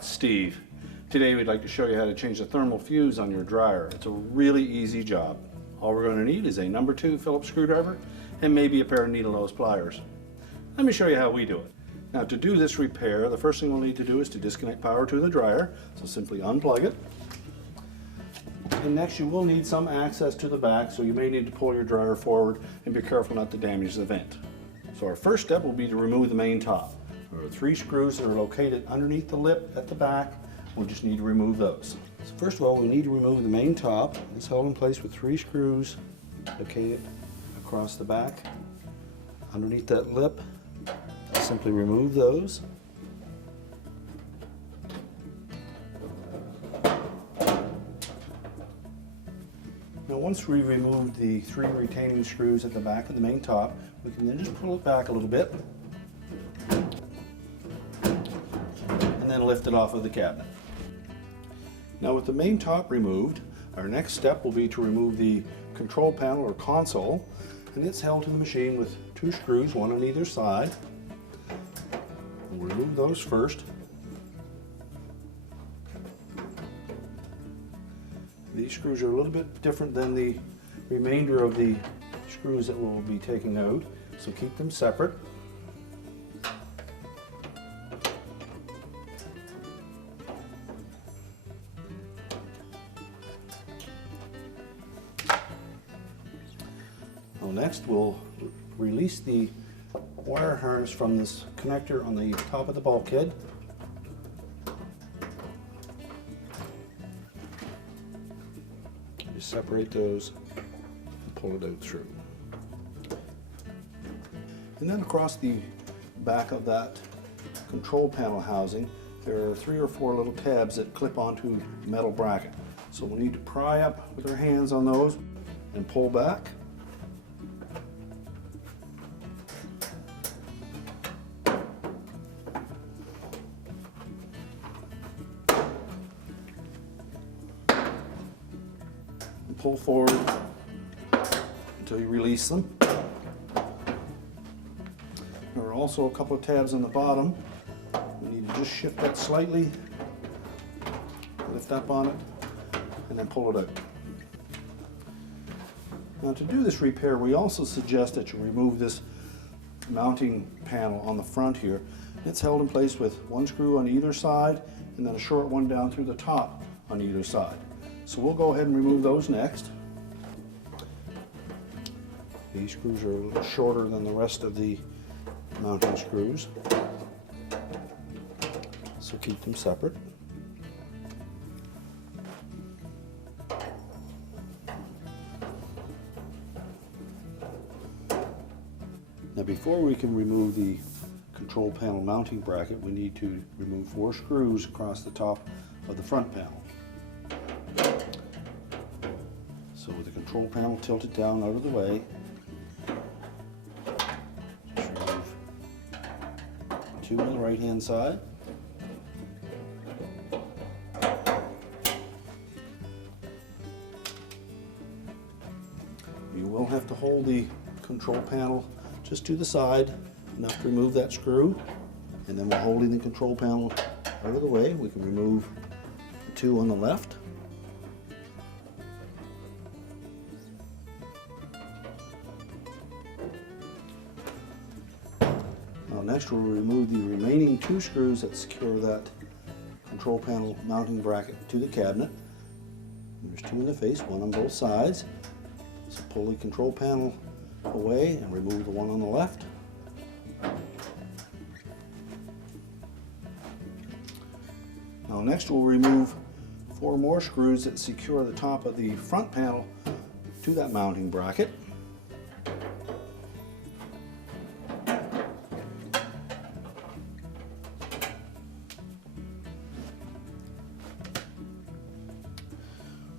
it's Steve. Today we'd like to show you how to change the thermal fuse on your dryer. It's a really easy job. All we're going to need is a number 2 Phillips screwdriver and maybe a pair of needle nose pliers. Let me show you how we do it. Now to do this repair, the first thing we'll need to do is to disconnect power to the dryer. So simply unplug it. And next you will need some access to the back, so you may need to pull your dryer forward and be careful not to damage the vent. So our first step will be to remove the main top. There are 3 screws that are located underneath the lip at the back. We'll just need to remove those. So first of all, we need to remove the main top. It's held in place with 3 screws located across the back underneath that lip. Simply remove those. Now once we've removed the 3 retaining screws at the back of the main top, we can then just pull it back a little bit and then lift it off of the cabinet. Now with the main top removed, our next step will be to remove the control panel or console, and it's held to the machine with 2 screws, one on either side. We'll remove those first. These screws are a little bit different than the remainder of the screws that we'll be taking out, so keep them separate. Well, next we'll release the wire harness from this connector on the top of the bulkhead. Just separate those and pull it out through. And then across the back of that control panel housing, there are 3 or 4 little tabs that clip onto the metal bracket. So we'll need to pry up with our hands on those and pull back. Pull forward until you release them. There are also a couple of tabs on the bottom. We need to just shift that slightly, lift up on it, and then pull it out. Now to do this repair, we also suggest that you remove this mounting panel on the front here. It's held in place with 1 screw on either side and then a short one down through the top on either side. So we'll go ahead and remove those next. These screws are a little shorter than the rest of the mounting screws, so keep them separate. Now before we can remove the control panel mounting bracket, we need to remove 4 screws across the top of the front panel. So with the control panel tilted down out of the way, just remove 2 on the right hand side. You will have to hold the control panel just to the side enough to remove that screw, and then while holding the control panel out of the way, we can remove the 2 on the left. Next we'll remove the remaining 2 screws that secure that control panel mounting bracket to the cabinet. There's 2 in the face, 1 on both sides. So pull the control panel away and remove the 1 on the left. Now next we'll remove 4 more screws that secure the top of the front panel to that mounting bracket.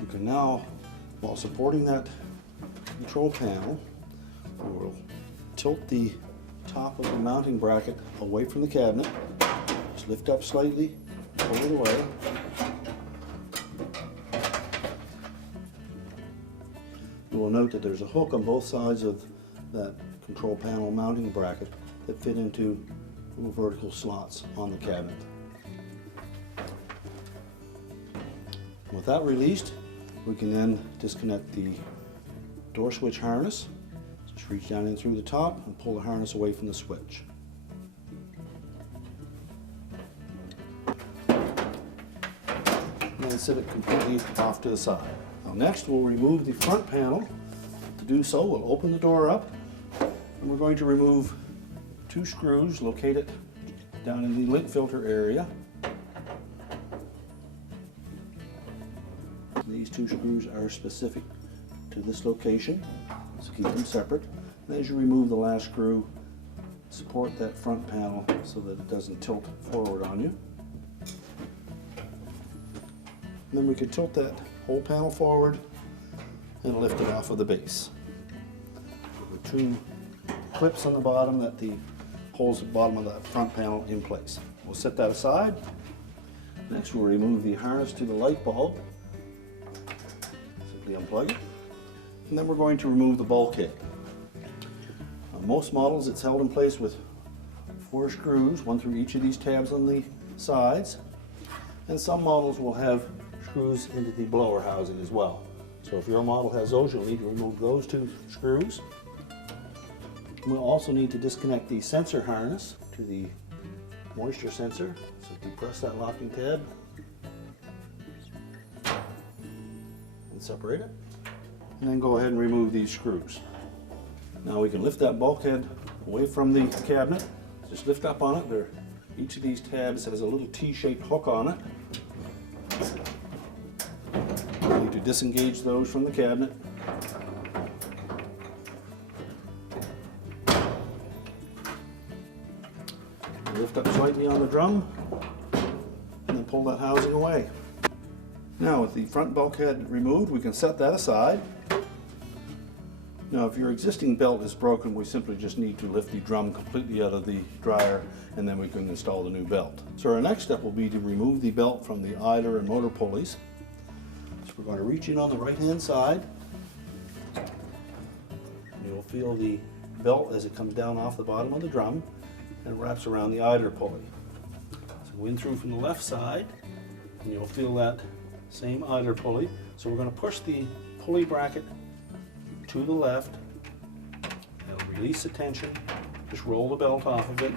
You can now, while supporting that control panel, we'll tilt the top of the mounting bracket away from the cabinet. Just lift up slightly, pull it away. You will note that there's a hook on both sides of that control panel mounting bracket that fit into little vertical slots on the cabinet. With that released, we can then disconnect the door switch harness. Just reach down in through the top and pull the harness away from the switch. And then set it completely off to the side. Now next we'll remove the front panel. To do so, we'll open the door up and we're going to remove 2 screws located down in the lint filter area. These 2 screws are specific to this location, so keep them separate. And as you remove the last screw, support that front panel so that it doesn't tilt forward on you. And then we can tilt that whole panel forward and lift it off of the base. There are 2 clips on the bottom that holds the bottom of that front panel in place. We'll set that aside. Next we'll remove the harness to the light bulb. Simply unplug it. And then we're going to remove the bulkhead. On most models it's held in place with 4 screws, 1 through each of these tabs on the sides. And some models will have screws into the blower housing as well. So if your model has those, you'll need to remove those 2 screws. We'll also need to disconnect the sensor harness to the moisture sensor. So depress that locking tab and separate it. And then go ahead and remove these screws. Now we can lift that bulkhead away from the cabinet. Just lift up on it. Each of these tabs has a little T-shaped hook on it. We need to disengage those from the cabinet. Lift up slightly on the drum and then pull that housing away. Now with the front bulkhead removed, we can set that aside. Now if your existing belt is broken, we simply just need to lift the drum completely out of the dryer and then we can install the new belt. So our next step will be to remove the belt from the idler and motor pulleys. So we're going to reach in on the right hand side. You'll feel the belt as it comes down off the bottom of the drum and wraps around the idler pulley. So go in through from the left side and you'll feel that same idler pulley. So we're going to push the pulley bracket to the left. That'll release the tension. Just roll the belt off of it.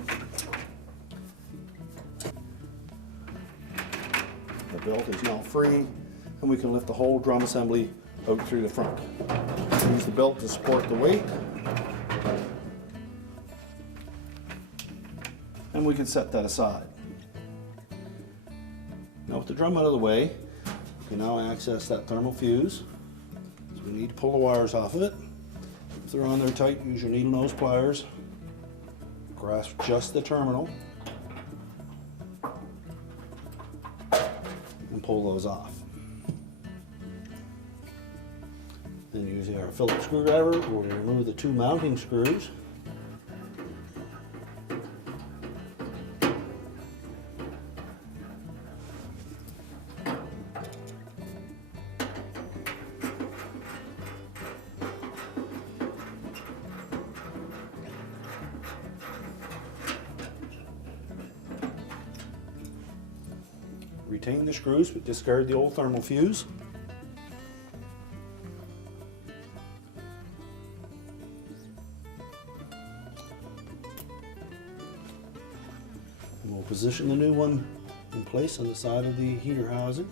The belt is now free and we can lift the whole drum assembly out through the front. Use the belt to support the weight. And we can set that aside. Now with the drum out of the way, we can now access that thermal fuse. So we need to pull the wires off of it. If they're on there tight, use your needle nose pliers. Grasp just the terminal and pull those off. Then using our Phillips screwdriver, we'll remove the 2 mounting screws. Retain the screws, but discard the old thermal fuse. And we'll position the new one in place on the side of the heater housing.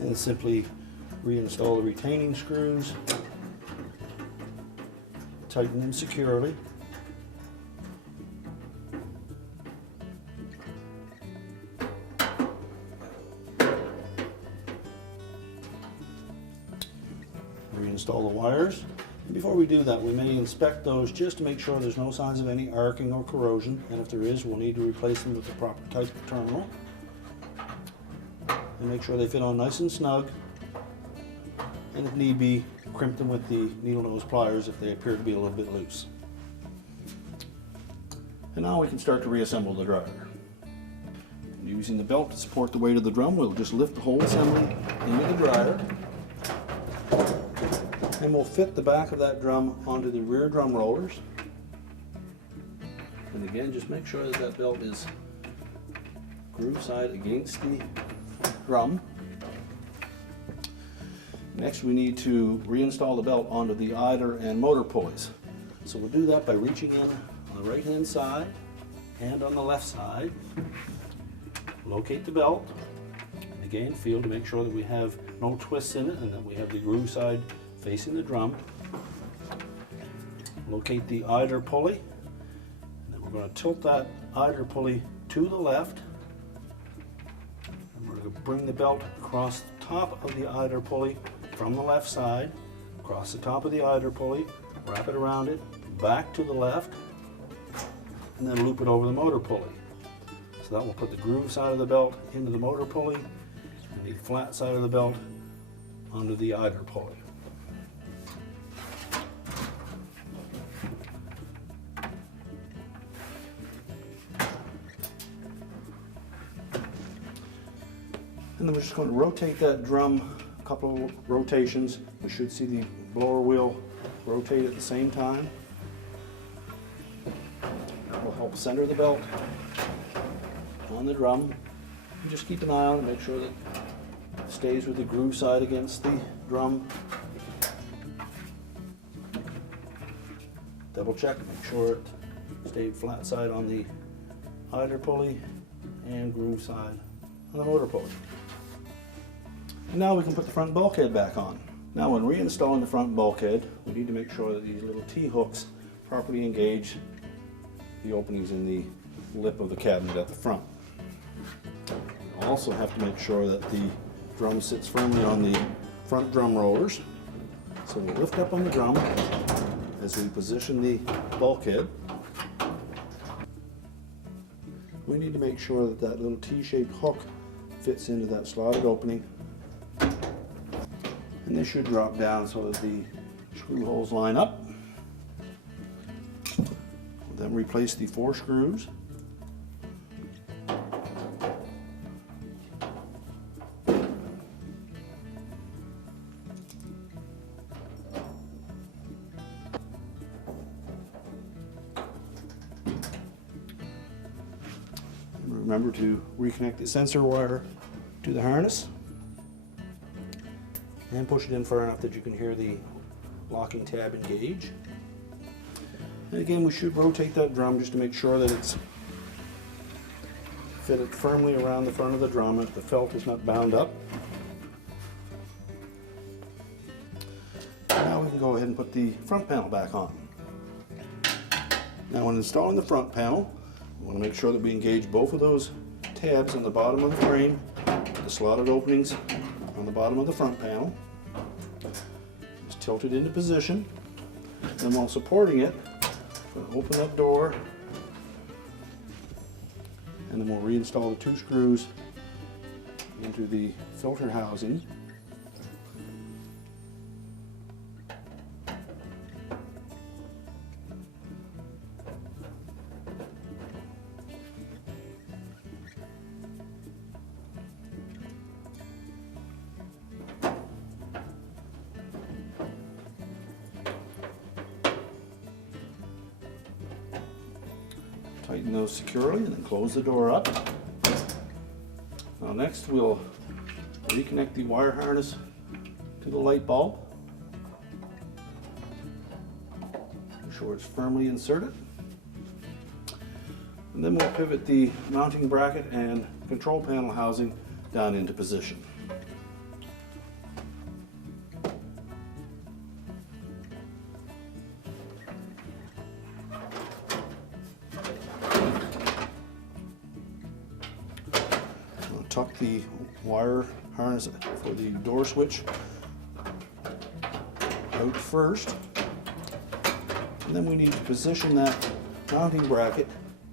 And simply reinstall the retaining screws, tighten them securely. reinstall the wires. And before we do that, we may inspect those just to make sure there's no signs of any arcing or corrosion, and if there is, we'll need to replace them with the proper type of terminal. And make sure they fit on nice and snug, and if need be, crimp them with the needle nose pliers if they appear to be a little bit loose. And now we can start to reassemble the dryer. Using the belt to support the weight of the drum, we'll just lift the whole assembly into the dryer, and we'll fit the back of that drum onto the rear drum rollers. And again, just make sure that that belt is groove side against the drum. Next, we need to reinstall the belt onto the idler and motor pulleys. So we'll do that by reaching in on the right hand side and on the left side. Locate the belt, and again feel to make sure that we have no twists in it and that we have the groove side facing the drum. Locate the idler pulley, and then we're going to tilt that idler pulley to the left, and we're going to bring the belt across the top of the idler pulley from the left side, across the top of the idler pulley, wrap it around it, back to the left, and then loop it over the motor pulley. So that will put the groove side of the belt into the motor pulley and the flat side of the belt onto the idler pulley. And then we're just going to rotate that drum a couple of rotations. We should see the blower wheel rotate at the same time. That will help center the belt on the drum. And just keep an eye on it, make sure that it stays with the groove side against the drum. Double check, make sure it stayed flat side on the idler pulley and groove side on the motor pulley. And now we can put the front bulkhead back on. Now when reinstalling the front bulkhead, we need to make sure that these little T-hooks properly engage the openings in the lip of the cabinet at the front. We also have to make sure that the drum sits firmly on the front drum rollers. So we'll lift up on the drum as we position the bulkhead. We need to make sure that that little T-shaped hook fits into that slotted opening. And this should drop down so that the screw holes line up. We'll then replace the 4 screws. Remember to reconnect the sensor wire to the harness and push it in far enough that you can hear the locking tab engage. And again, we should rotate that drum just to make sure that it's fitted firmly around the front of the drum if the felt is not bound up. Now we can go ahead and put the front panel back on. Now when installing the front panel, we want to make sure that we engage both of those tabs on the bottom of the frame, the slotted openings on the bottom of the front panel. Just tilt it into position, and while supporting it, we're going to open that door, and then we'll reinstall the 2 screws into the filter housing. Tighten those securely and then close the door up. Now next we'll reconnect the wire harness to the light bulb. Make sure it's firmly inserted. And then we'll pivot the mounting bracket and control panel housing down into position. Tuck the wire harness for the door switch out first. And then we need to position that mounting bracket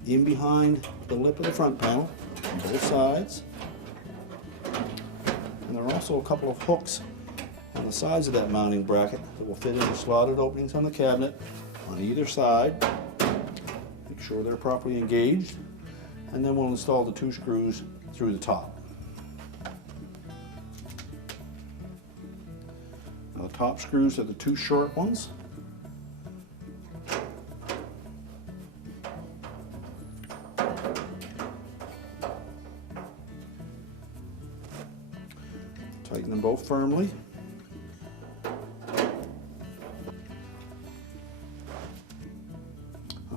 in behind the lip of the front panel on both sides. And there are also a couple of hooks on the sides of that mounting bracket that will fit into slotted openings on the cabinet on either side. Make sure they're properly engaged. And then we'll install the 2 screws through the top. Now the top screws are the 2 short ones. Tighten them both firmly.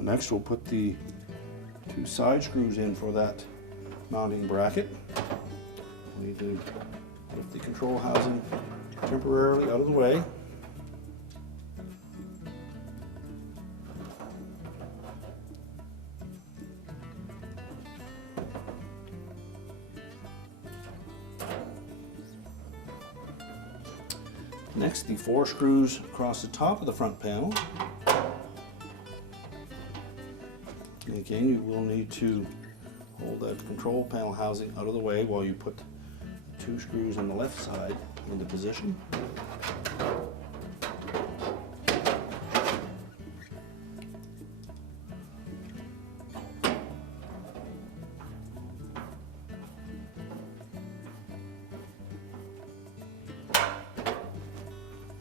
Next we'll put the 2 side screws in for that mounting bracket. We need to lift the control housing temporarily out of the way. Next, the 4 screws across the top of the front panel. And again, you will need to hold that control panel housing out of the way while you put 2 screws on the left side into position.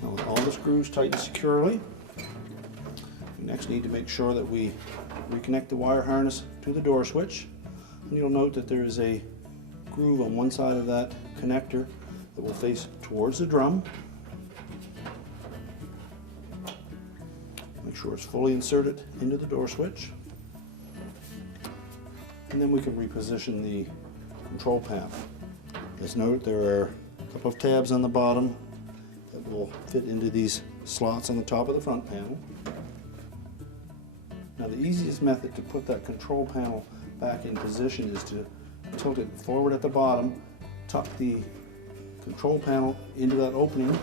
Now with all the screws tightened securely, we next need to make sure that we reconnect the wire harness to the door switch. And you'll note that there is a groove on one side of that connector that will face towards the drum. Make sure it's fully inserted into the door switch. And then we can reposition the control panel. As noted, there are a couple of tabs on the bottom that will fit into these slots on the top of the front panel. Now the easiest method to put that control panel back in position is to tilt it forward at the bottom, tuck the control panel into that opening,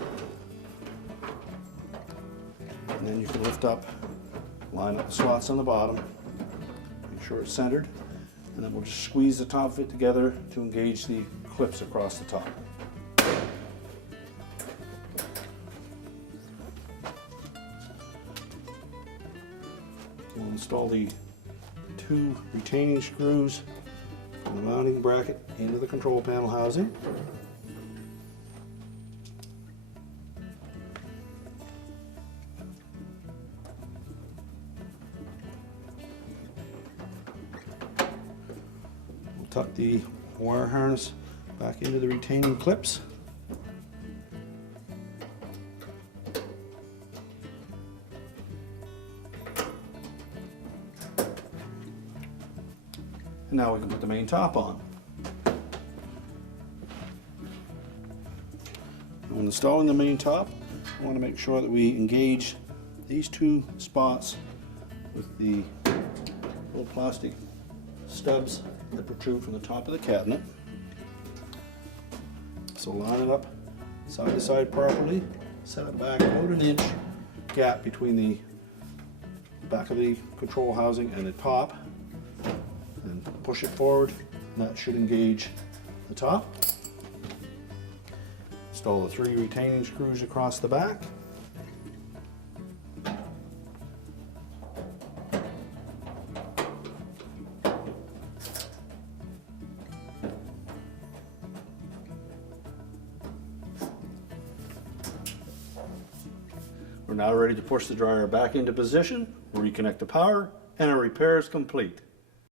and then you can lift up, line up the slots on the bottom, make sure it's centered, and then we'll just squeeze the top of it together to engage the clips across the top. We'll install the 2 retaining screws from the mounting bracket into the control panel housing. We'll tuck the wire harness back into the retaining clips. Now we can put the main top on. When installing the main top, I want to make sure that we engage these 2 spots with the little plastic stubs that protrude from the top of the cabinet. So line it up side to side properly, set it back about an inch gap between the back of the control housing and the top. Push it forward, and that should engage the top. Install the 3 retaining screws across the back. We're now ready to push the dryer back into position, reconnect the power, and our repair is complete.